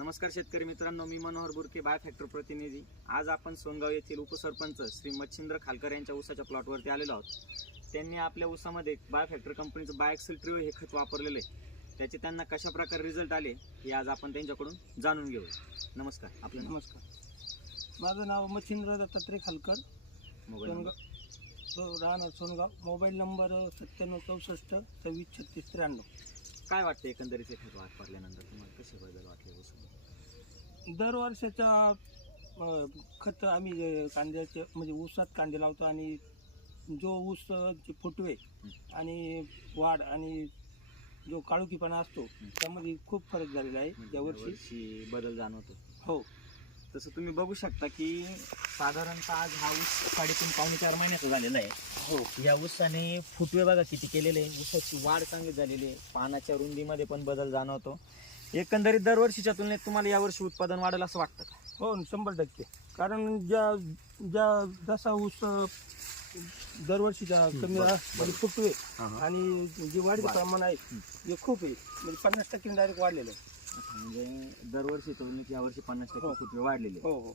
नमस्कार शेतकरी मित्रांनो, मी मनोहर बुरके, बाय फॅक्टर प्रतिनिधी। आज आपण सोनगाव येथील उपसरपंच श्री मच्छिंद्र खालकर यांच्या ऊसाच्या प्लॉटवरती आलेलो आहोत। त्यांनी आपल्या ऊसामध्ये बाय फॅक्टर कंपनीचं बायएक्सेल ट्रिओ हे खत वापरलेलं आहे। त्याचे त्यांना कशा प्रकारे रिझल्ट आले हे आज आपण त्यांच्याकडून जाणून घेऊ। नमस्कार। आपलं नमस्कार, माझं नाव मच्छिंद्र दत्तात्रय खालकर, मोबाईल राहणार सोनगाव, मोबाईल नंबर 9764263693। काय वाटतं एकंदरीत हे खत वापरल्यानंतर तुम्हाला कसे बदल वाटले ऊसामध्ये? दरवर्षाच्या खत आम्ही कांद्याचे म्हणजे ऊसात कांदे लावतो आणि जो ऊस जे फुटवे आणि वाढ आणि जो काळुकीपणा असतो त्यामध्ये खूप फरक झालेला आहे यावर्षी बदल जाणवतो। हो, तसं तुम्ही बघू शकता की साधारणतः आज हा ऊस 3.5-4 महिन्याचा झालेला आहे। हो, या ऊसाने फुटवे बघा किती केलेले आहे, ऊसाची वाढ चांगली झालेली आहे, पानाच्या रुंदीमध्ये पण बदल जाणवतो। एकंदरीत दरवर्षीच्या तुलनेत तुम्हाला यावर्षी उत्पादन वाढेल असं वाटतं का? हो, 100%। कारण जसा ऊस दरवर्षीच्या कमी म्हणजे फुटवे आणि जे वाढीचं प्रमाण आहे हे खूप आहे, म्हणजे 50% डायरेक्ट वाढलेलं आहे। म्हणजे दरवर्षी तुलनेत यावर्षी 50% फुटवे वाढलेले। हो हो,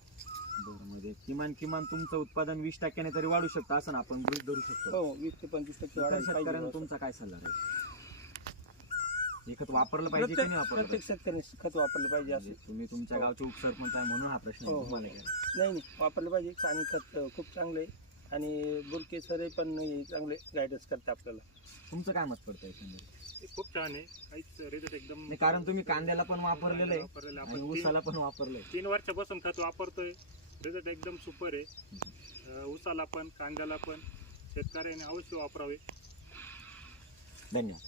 बरं, म्हणजे किमान तुमचं उत्पादन 20% तरी वाढू शकतं असं आपण गृहीत धरू शकतो। हो, 20 ते 25% वाढायला शेतकऱ्यांना पाहिजे। तुमचा काय सल्ला राहील? हे खत वापरलं पाहिजे की नाही वापरलं प्रत्येक शेतकऱ्याने खत वापरलं पाहिजे पाहिजे? असं। तुम्ही तुमच्या गावचे उपसरपंच आहे म्हणून हा प्रश्न हो, तुम्हाला केला। नाही वापरलं पाहिजे आणि खत खूप चांगलं आहे आणि बुरके सर पण चांगले गायडन्स करते आपल्याला। तुमचं काय मत पडतं एकंदरीत? खूप छान आहे, काहीच रिझल्ट एकदम नाही, कारण तुम्ही कांद्याला पण वापरलेलं आहे वापरलेलं आणि आपण ऊसाला पण वापरलंय। 3 वर्षापासून खत वापरतोय, रिझल्ट एकदम सुपर आहे। ऊसाला पण कांद्याला पण शेतकऱ्याने अवश्य वापरावे। धन्यवाद।